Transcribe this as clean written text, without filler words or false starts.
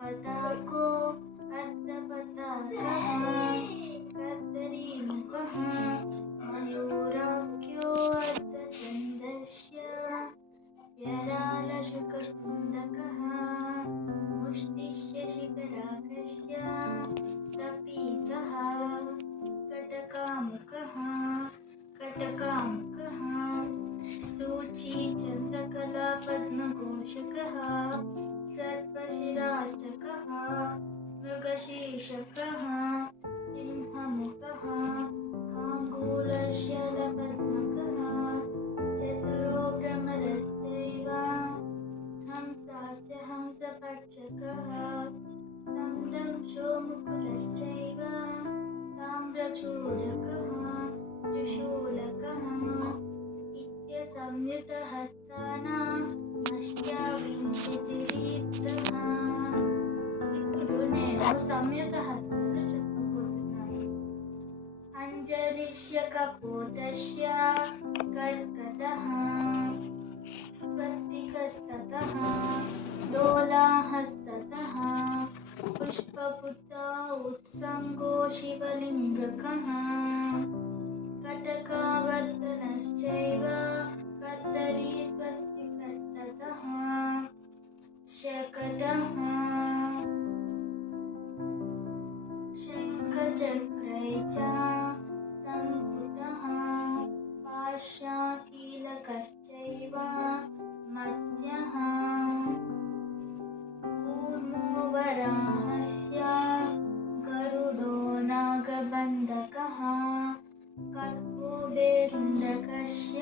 पताको अर्धपताकः कर्दरीमुखः मयूराख्यो अर्धचन्द्रस्य व्यरालशुककुण्डकः मुष्टिस्य शिखराकस्य कपीतः कटकामुकः सूचीचन्द्रकला पद्मघोषकः सर्पशिराष्टकः मृगशीर्षकः सिंहमुखः काङ्गूलशैलपद्मकः चतुरो भ्रमरश्चैव हंसास्य हंसपक्षकः संदंशो मुकुलश्चैव ताम्रचूडकः त्रिशूलकः సంయుతహస్తానామష్టావింశతిరీత్తः ఇప్పుడు నేను సంయుతహస్తాలు చెప్పబోతున్నాను. అంజలిష్యకపోతస్య కర్కటః స్వస్తికస్తతః డోలాహస్తతః పుష్పపుత్తా ఉత్సంగో శివలింగకః కటకావర్తనశ్చైవ కత్తరీ స్వస్తికస్తతః శకటః శంఖచక్రై చ సంపుటః పాశాకీలకశ్చైవ మత్స్యః కూర్మో వరాహస్య గరుడో నాగబంధకः కర్పో బేరుండకస్య